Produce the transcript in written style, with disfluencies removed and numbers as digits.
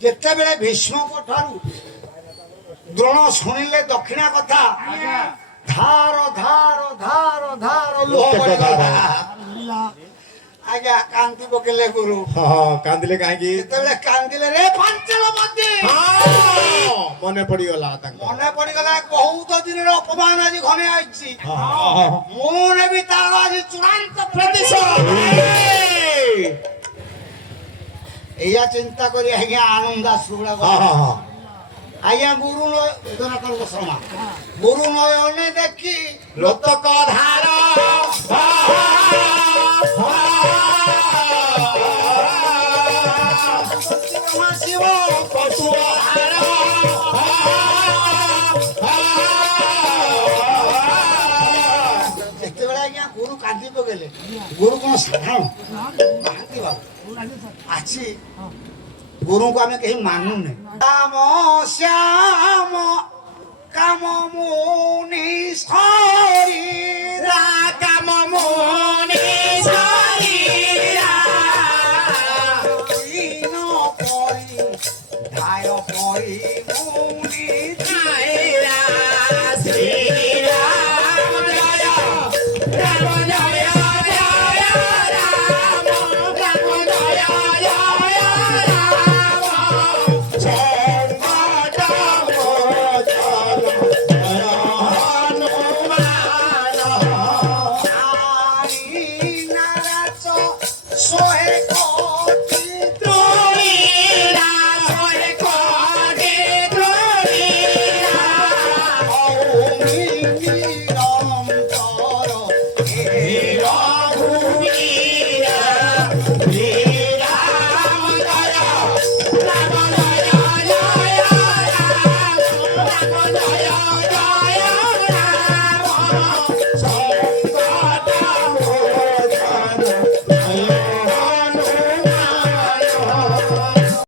ଯେତେବେଳେ ଭୀଷ୍ମଙ୍କ ଠାରୁ ଦ୍ରୋଣ ଶୁଣିଲେ ଦକ୍ଷିଣା କଥା ଧାର ଧାର ଧାର ଧାର ଲୁହ ପଡ଼ିଗଲା। ଆଜ୍ଞା କାନ୍ଦି ପକେଇଲେ ଗୁରୁ। କାନ୍ଦିଲେ କାହିଁକି? ଯେତେବେଳେ କାନ୍ଦିଲେ ରେ ପାଞ୍ଚଳପତି ମନେ ପଡିଗଲା ତାଙ୍କ ମନେ ପଡିଗଲା ବହୁତ ଦିନର ଅପମାନ ଆଜି ଘନେ ଆସିଛି। ମୁଁ ନେବି ତାର ଆଜି ଚୂଡ଼ାନ୍ତ ପ୍ରତିଶୋଧ। ଏଇଆ ଚିନ୍ତା କରି ଆଜ୍ଞା ଆନନ୍ଦ ଆଶ୍ରୁଗୁଡା ଆଜ୍ଞା ଗୁରୁ ଶର୍ମା ଗୁରୁ ନୟନେ ଦେଖି ଲୋତକ ଧାର ଆସିବ ଯେତେବେଳେ ଆଜ୍ଞା ଗୁରୁ କାନ୍ଦି ପକେଇଲେ ଗୁରୁ କଣ ସାଧାରଣ ମହାନ୍ତି ବାବୁ ଆଜି ଗୁରୁଙ୍କୁ ଆମେ କେହି ମାନୁନେ। ରାମ ଶ୍ୟାମ କାମ ମୁନି ସରି ରାଗ